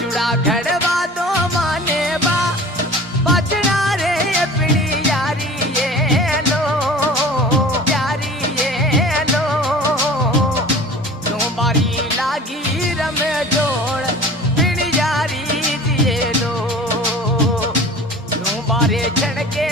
जुड़ा घड़वा दो माने बा बजना रे अपनी यारी ये लो यारी ये लो तुम्हारी लागी रम जोड़ पिण यारी दिए लो तुम्हारे चढ़के